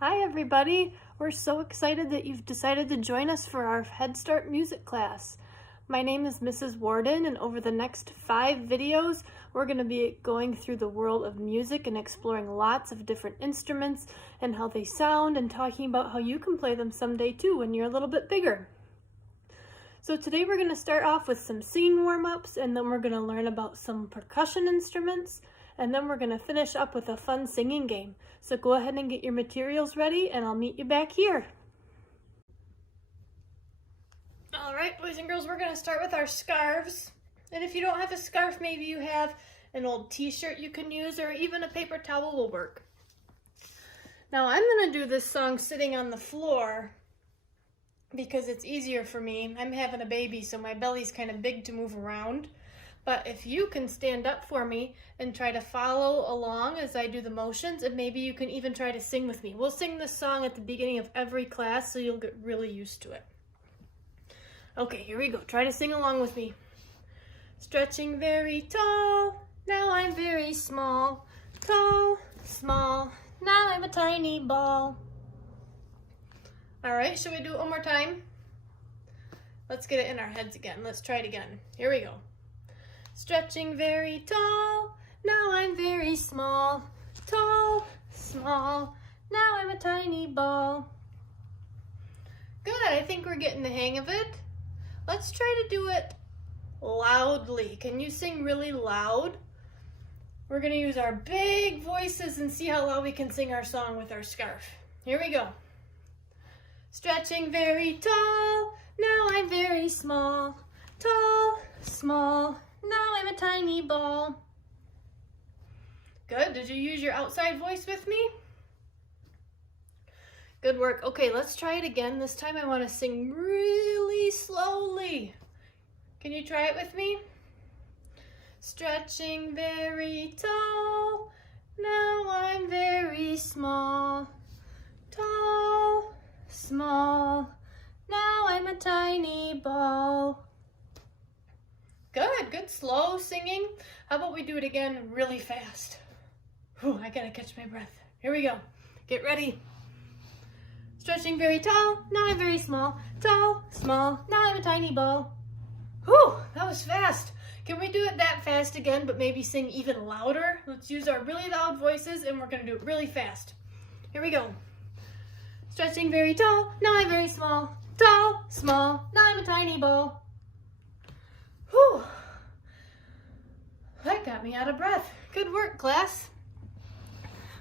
Hi everybody! We're so excited that you've decided to join us for our Head Start music class. My name is Mrs. Worden, and over the next 5 videos we're going to be going through the world of music and exploring lots of different instruments and how they sound and talking about how you can play them someday too when you're a little bit bigger. So today we're going to start off with some singing warm-ups, and then we're going to learn about some percussion instruments, and then we're going to finish up with a fun singing game. So go ahead and get your materials ready, and I'll meet you back here. Alright, boys and girls, we're going to start with our scarves. And if you don't have a scarf, maybe you have an old t-shirt you can use, or even a paper towel will work. Now I'm going to do this song sitting on the floor because it's easier for me. I'm having a baby, so my belly's kind of big to move around. But if you can stand up for me and try to follow along as I do the motions, and maybe you can even try to sing with me. We'll sing this song at the beginning of every class, so you'll get really used to it. Okay, here we go. Try to sing along with me. Stretching very tall, now I'm very small. Tall, small, now I'm a tiny ball. All right, shall we do it one more time? Let's get it in our heads again. Let's try it again. Here we go. Stretching very tall, now I'm very small. Tall, small, now I'm a tiny ball. Good, I think we're getting the hang of it. Let's try to do it loudly. Can you sing really loud? We're gonna use our big voices and see how loud we can sing our song with our scarf. Here we go. Stretching very tall, now I'm very small. Tall, small, now I'm a tiny ball. Good. Did you use your outside voice with me? Good work. Okay, let's try it again. This time I want to sing really slowly. Can you try it with me? Stretching very tall, now I'm very small. Tall, small, now I'm a tiny ball. Good slow singing. How about we do it again really fast? Whew, I gotta catch my breath. Here we go. Get ready. Stretching very tall, now I'm very small. Tall, small, now I'm a tiny ball. Whew, that was fast. Can we do it that fast again, but maybe sing even louder? Let's use our really loud voices, and we're gonna do it really fast. Here we go. Stretching very tall, now I'm very small. Tall, small, now I'm a tiny ball. Whew. That got me out of breath. Good work, class.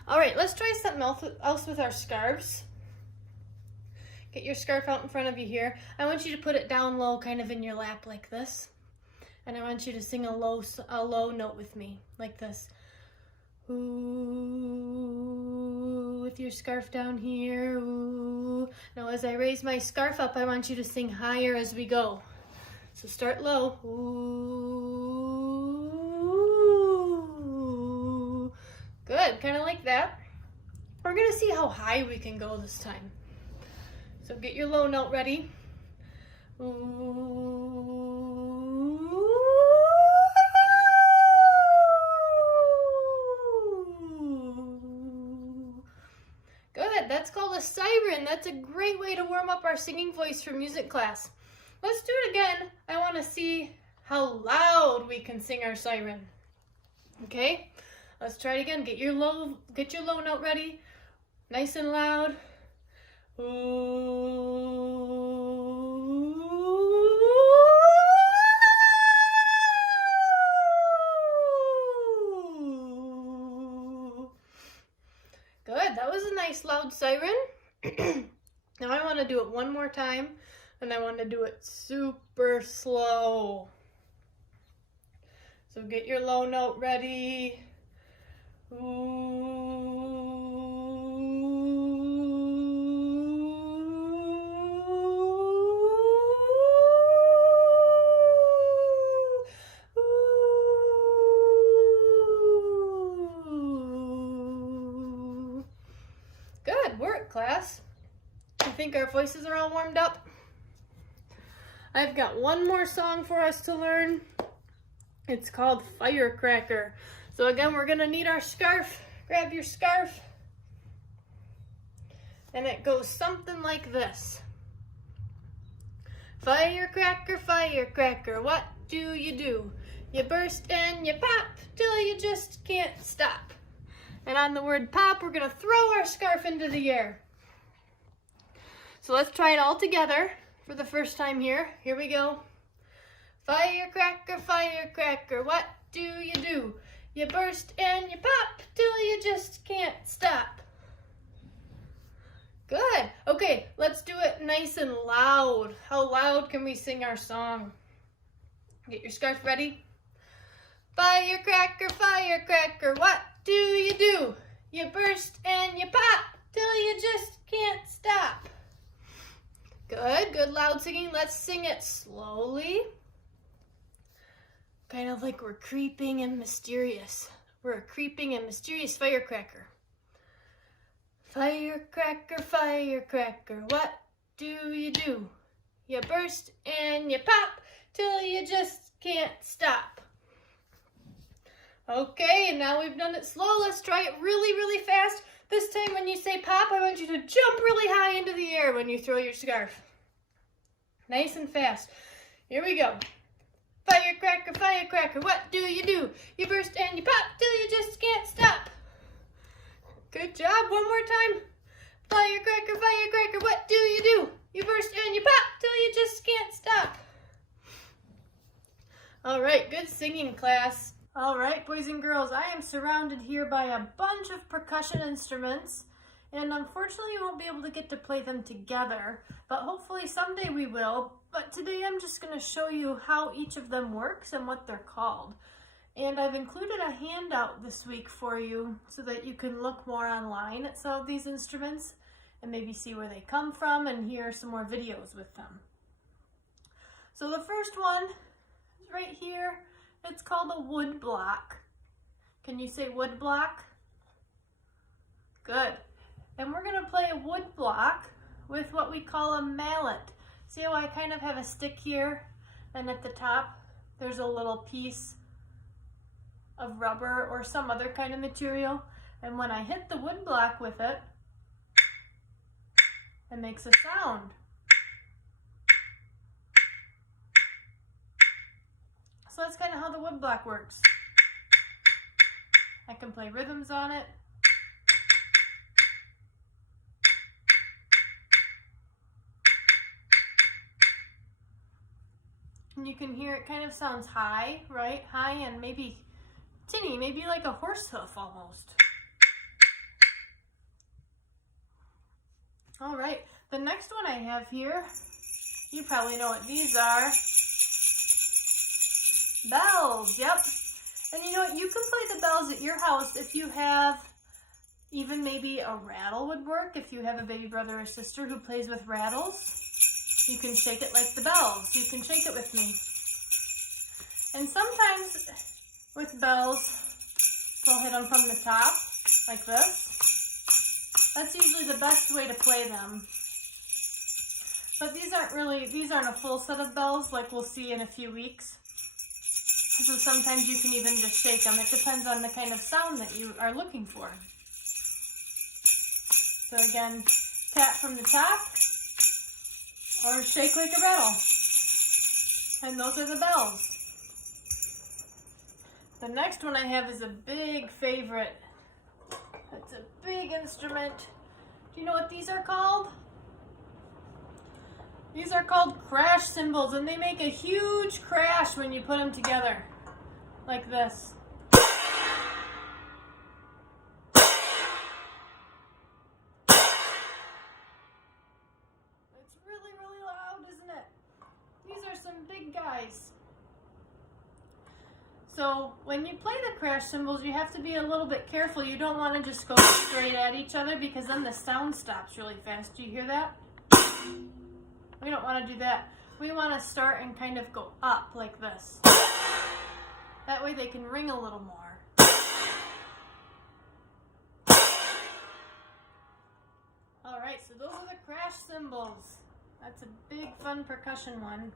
All right, let's try something else with our scarves. Get your scarf out in front of you here. I want you to put it down low, kind of in your lap like this. And I want you to sing a low note with me, like this. Ooh, with your scarf down here, ooh. Now as I raise my scarf up, I want you to sing higher as we go. So start low. Ooh. Good, kind of like that. We're gonna see how high we can go this time. So get your low note ready. Ooh. Good, that's called a siren. That's a great way to warm up our singing voice for music class. Let's do it again. I want to see how loud we can sing our siren. Okay, let's try it again. Get your low note ready. Nice and loud. Ooh. Good, that was a nice loud siren. Now I want to do it one more time, and I want to do it super slow. So get your low note ready. Ooh. Ooh. Good work, class. I think our voices are all warmed up. I've got one more song for us to learn. It's called Firecracker. So again, we're gonna need our scarf. Grab your scarf. And it goes something like this. Firecracker, firecracker, what do? You burst and you pop till you just can't stop. And on the word pop, we're gonna throw our scarf into the air. So let's try it all together for the first time here. Here we go. Firecracker, firecracker, what do? You burst and you pop till you just can't stop. Good. Okay, let's do it nice and loud. How loud can we sing our song? Get your scarf ready. Firecracker, firecracker, what do? You burst and you pop till you just can't stop. Good, good loud singing. Let's sing it slowly. Kind of like we're creeping and mysterious. We're a creeping and mysterious firecracker. Firecracker, firecracker, what do? You burst and you pop till you just can't stop. Okay, and now we've done it slow. Let's try it really, really fast. This time when you say pop, I want you to jump really high into the air when you throw your scarf. Nice and fast. Here we go. Firecracker, firecracker, what do? You burst and you pop till you just can't stop. Good job. One more time. Firecracker, firecracker, what do? You burst and you pop till you just can't stop. All right, good singing, class. All right, boys and girls, I am surrounded here by a bunch of percussion instruments, and unfortunately you won't be able to get to play them together, but hopefully someday we will. But today I'm just going to show you how each of them works and what they're called. And I've included a handout this week for you so that you can look more online at some of these instruments and maybe see where they come from and hear some more videos with them. So the first one is right here. It's called a woodblock. Can you say woodblock? Good. And we're going to play a woodblock with what we call a mallet. See how I kind of have a stick here, and at the top there's a little piece of rubber or some other kind of material, and when I hit the woodblock with it, it makes a sound. So that's kind of how the woodblock works. I can play rhythms on it. And you can hear it kind of sounds high, right? High and maybe tinny, maybe like a horse hoof almost. All right, the next one I have here, you probably know what these are. Bells, yep. And you know what, you can play the bells at your house if you have, even maybe a rattle would work. If you have a baby brother or sister who plays with rattles, you can shake it like the bells. You can shake it with me. And sometimes with bells, we'll hit them from the top, like this. That's usually the best way to play them. But these aren't a full set of bells like we'll see in a few weeks. So sometimes you can even just shake them. It depends on the kind of sound that you are looking for. So again, tap from the top or shake like a rattle. And those are the bells. The next one I have is a big favorite. It's a big instrument. Do you know what these are called? These are called crash cymbals, and they make a huge crash when you put them together, like this. It's really, really loud, isn't it? These are some big guys. So when you play the crash cymbals, you have to be a little bit careful. You don't want to just go straight at each other because then the sound stops really fast. Do you hear that? We don't want to do that. We want to start and kind of go up like this. That way they can ring a little more. All right, so those are the crash cymbals. That's a big fun percussion one.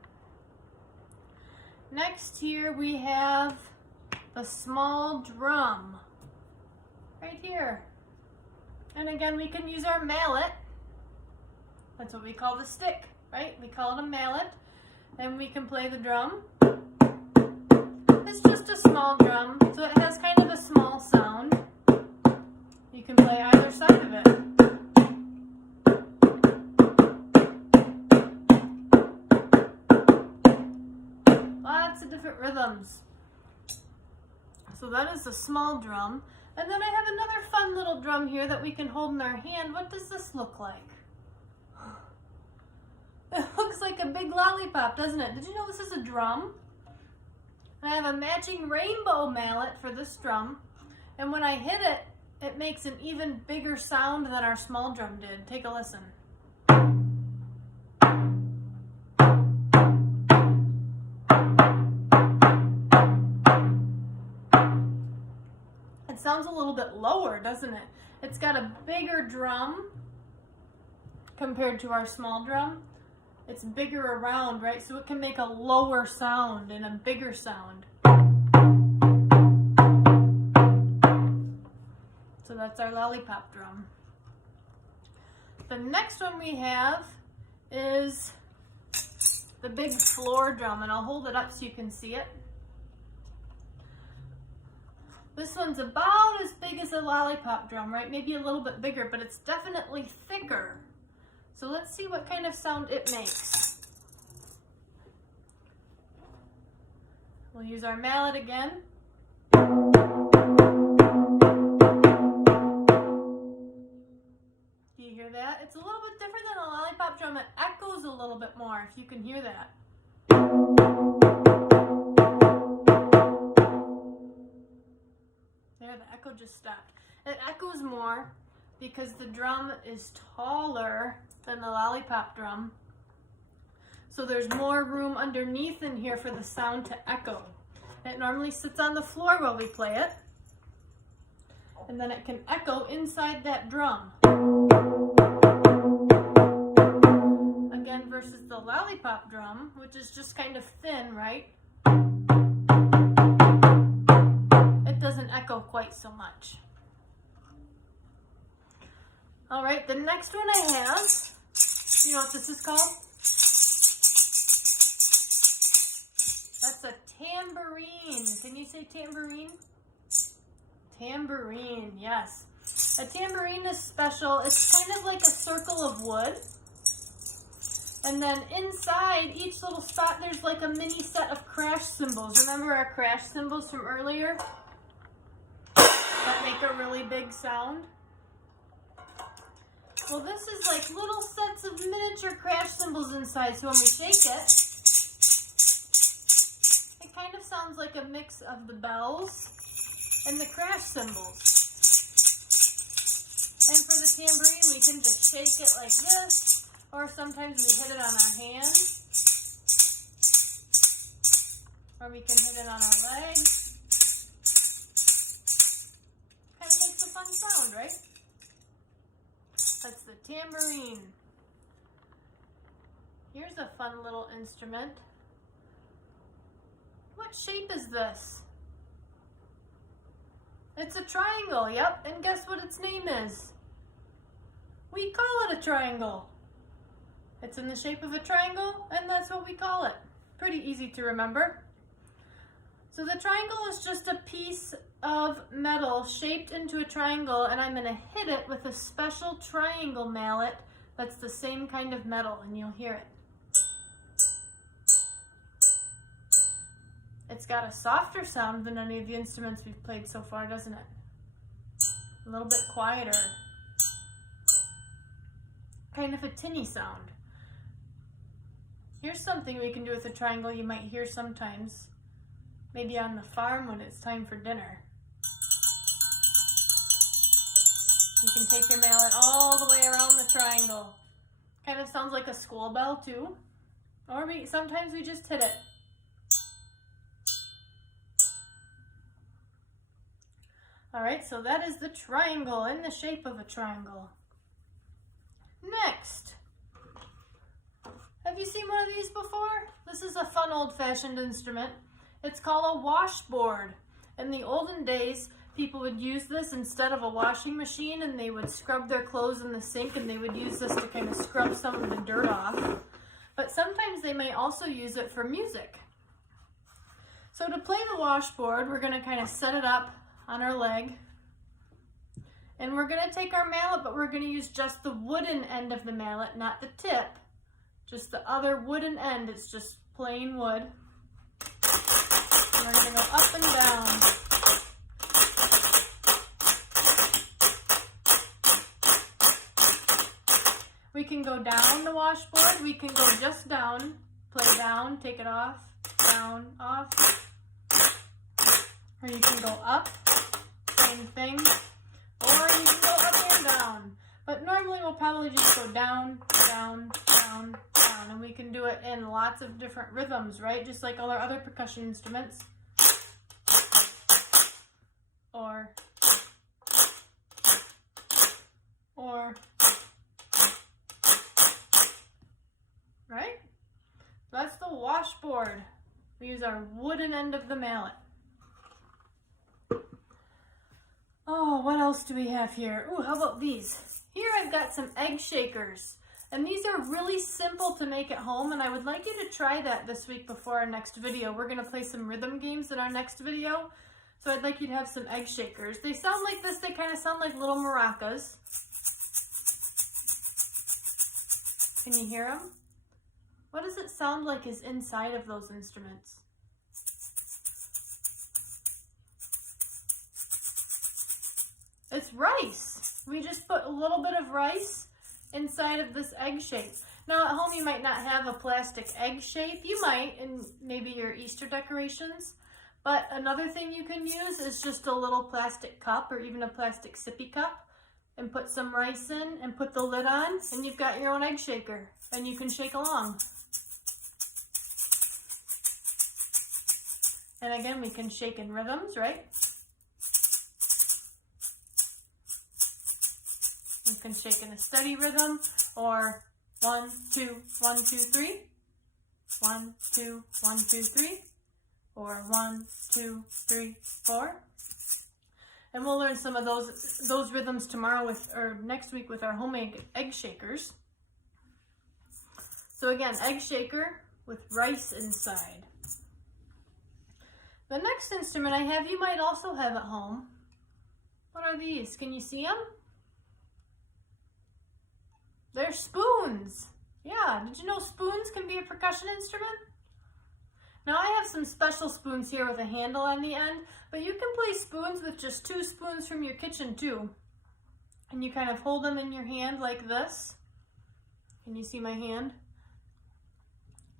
Next here we have the small drum. Right here. And again, we can use our mallet That's what we call the stick, right? We call it a mallet, and we can play the drum. It's just a small drum, so it has kind of a small sound. You can play either side of it. Lots of different rhythms. So that is the small drum. And then I have another fun little drum here that we can hold in our hand. What does this look like? It looks like a big lollipop, doesn't it? Did you know this is a drum? And I have a matching rainbow mallet for this drum. And when I hit it, it makes an even bigger sound than our small drum did. Take a listen. It sounds a little bit lower, doesn't it? It's got a bigger drum compared to our small drum. It's bigger around, right? So it can make a lower sound and a bigger sound. So that's our lollipop drum. The next one we have is the big floor drum, and I'll hold it up so you can see it. This one's about as big as a lollipop drum, right? Maybe a little bit bigger, but it's definitely thicker. So let's see what kind of sound it makes. We'll use our mallet again. Do you hear that? It's a little bit different than a lollipop drum. It echoes a little bit more, if you can hear that. There, the echo just stopped. It echoes more because the drum is taller than the lollipop drum. So there's more room underneath in here for the sound to echo. It normally sits on the floor while we play it. And then it can echo inside that drum. Again, versus the lollipop drum, which is just kind of thin, right? It doesn't echo quite so much. All right, the next one I have, you know what this is called? That's a tambourine. Can you say tambourine? Tambourine, yes. A tambourine is special. It's kind of like a circle of wood. And then inside each little spot, there's like a mini set of crash cymbals. Remember our crash cymbals from earlier? That make a really big sound. Well, this is like little sets of miniature crash cymbals inside, so when we shake it, it kind of sounds like a mix of the bells and the crash cymbals. And for the tambourine, we can just shake it like this, or sometimes we hit it on our hand, or we can hit it on our leg. Kind of makes a fun sound, right? That's the tambourine. Here's a fun little instrument. What shape is this? It's a triangle, yep, and guess what its name is? We call it a triangle. It's in the shape of a triangle, and that's what we call it. Pretty easy to remember. So the triangle is just a piece of metal shaped into a triangle, and I'm going to hit it with a special triangle mallet that's the same kind of metal, and you'll hear it. It's got a softer sound than any of the instruments we've played so far, doesn't it? A little bit quieter. Kind of a tinny sound. Here's something we can do with a triangle you might hear sometimes. Maybe on the farm when it's time for dinner. You can take your mallet all the way around the triangle. Kind of sounds like a school bell too. Or sometimes we just hit it. All right, so that is the triangle in the shape of a triangle. Next, have you seen one of these before? This is a fun old-fashioned instrument. It's called a washboard. In the olden days, people would use this instead of a washing machine, and they would scrub their clothes in the sink, and they would use this to kind of scrub some of the dirt off. But sometimes they may also use it for music. So to play the washboard, we're going to kind of set it up on our leg. And we're going to take our mallet, but we're going to use just the wooden end of the mallet, not the tip. Just the other wooden end. It's just plain wood. And we're going to go up and down. We can go down the washboard. We can go just down, play down, take it off, down, off. Or you can go up, same thing. Or you can go up and down. But normally we'll probably just go down, down, down, down. And we can do it in lots of different rhythms, right? Just like all our other percussion instruments. Or. Right? That's the washboard. We use our wooden end of the mallet. Oh, what else do we have here? Ooh, how about these? Here I've got some egg shakers. And these are really simple to make at home, and I would like you to try that this week before our next video. We're going to play some rhythm games in our next video. So I'd like you to have some egg shakers. They sound like this. They kind of sound like little maracas. Can you hear them? What does it sound like is inside of those instruments? It's rice. We just put a little bit of rice inside of this egg shape. Now at home you might not have a plastic egg shape. You might in maybe your Easter decorations. But another thing you can use is just a little plastic cup or even a plastic sippy cup and put some rice in and put the lid on, and you've got your own egg shaker and you can shake along. And again, we can shake in rhythms, right? You can shake in a steady rhythm, or 1, 2, 1, 2, 3. 1, 2, 1, 2, 3. Or 1, 2, 3, 4. And we'll learn some of those rhythms tomorrow or next week with our homemade egg shakers. So again, egg shaker with rice inside. The next instrument I have, you might also have at home. What are these? Can you see them? They're spoons. Yeah, did you know spoons can be a percussion instrument? Now I have some special spoons here with a handle on the end, but you can play spoons with just 2 spoons from your kitchen too. And you kind of hold them in your hand like this. Can you see my hand?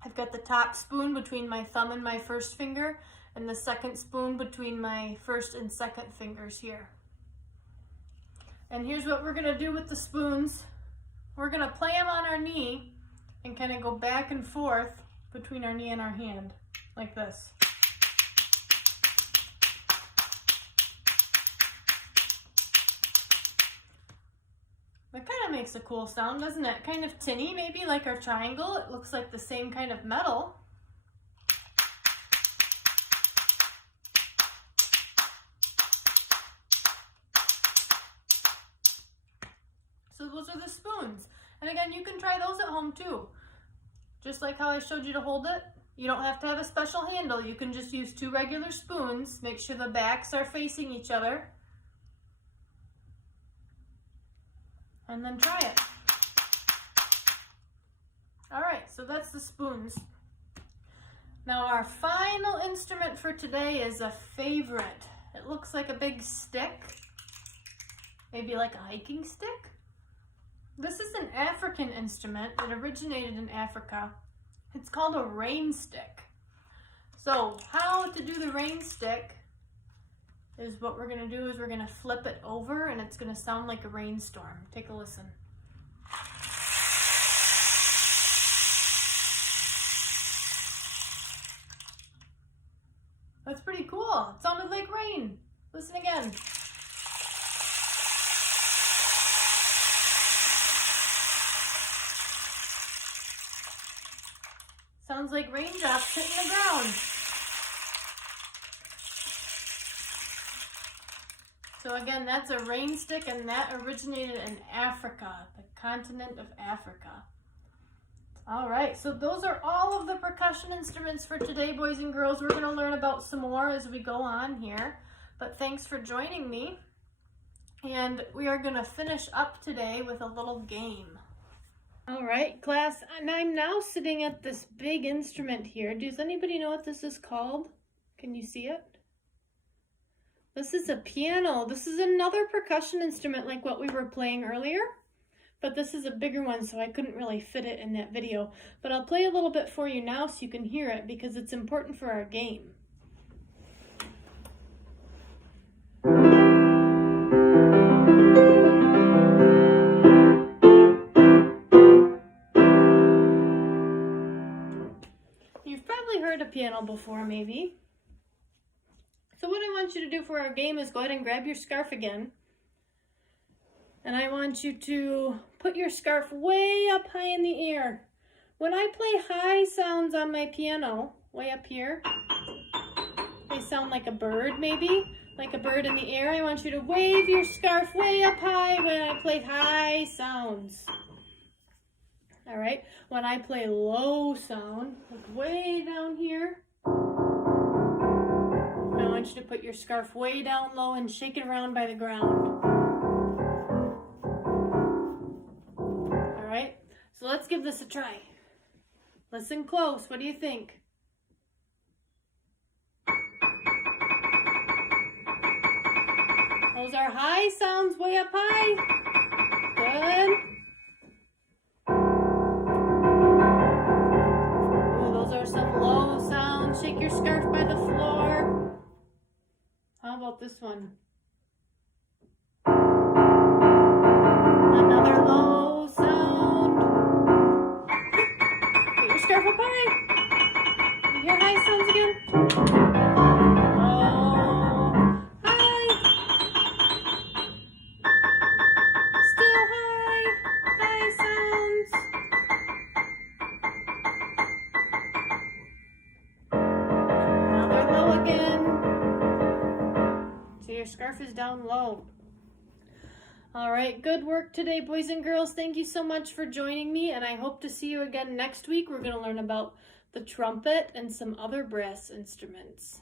I've got the top spoon between my thumb and my first finger, and the second spoon between my first and second fingers here. And here's what we're gonna do with the spoons. We're gonna play them on our knee and kind of go back and forth between our knee and our hand, like this. That kind of makes a cool sound, doesn't it? Kind of tinny, maybe like our triangle. It looks like the same kind of metal. So those are the spoons. And again, you can try those at home too. Just like how I showed you to hold it. You don't have to have a special handle. You can just use 2 regular spoons. Make sure the backs are facing each other. And then try it. All right, so that's the spoons. Now our final instrument for today is a favorite. It looks like a big stick. Maybe like a hiking stick. This is an African instrument. It originated in Africa. It's called a rain stick. So how to do the rain stick is what we're going to do is we're going to flip it over and it's going to sound like a rainstorm. Take a listen. That's pretty cool. It sounded like rain. Listen again. Sounds like raindrops hitting the ground. So again, that's a rain stick, and that originated in Africa, the continent of Africa. All right, so those are all of the percussion instruments for today, boys and girls. We're going to learn about some more as we go on here, but thanks for joining me. And we are going to finish up today with a little game. All right, class, and I'm now sitting at this big instrument here. Does anybody know what this is called? Can you see it? This is a piano. This is another percussion instrument like what we were playing earlier, but this is a bigger one, so I couldn't really fit it in that video. But I'll play a little bit for you now so you can hear it because it's important for our game. You've probably heard a piano before, maybe. So what I want you to do for our game is go ahead and grab your scarf again. And I want you to put your scarf way up high in the air. When I play high sounds on my piano, way up here, they sound like a bird maybe, like a bird in the air. I want you to wave your scarf way up high when I play high sounds. All right, when I play low sound, like way down here, I want you to put your scarf way down low and shake it around by the ground. All right, so let's give this a try. Listen close, what do you think? Those are high sounds way up high. Good. Oh, those are some low sounds. Shake your scarf by the floor. How about this one? Another low sound. Put your scarf up high. You hear high sounds again? Your scarf is down low. All right, good work today, boys and girls. Thank you so much for joining me, and I hope to see you again next week. We're going to learn about the trumpet and some other brass instruments.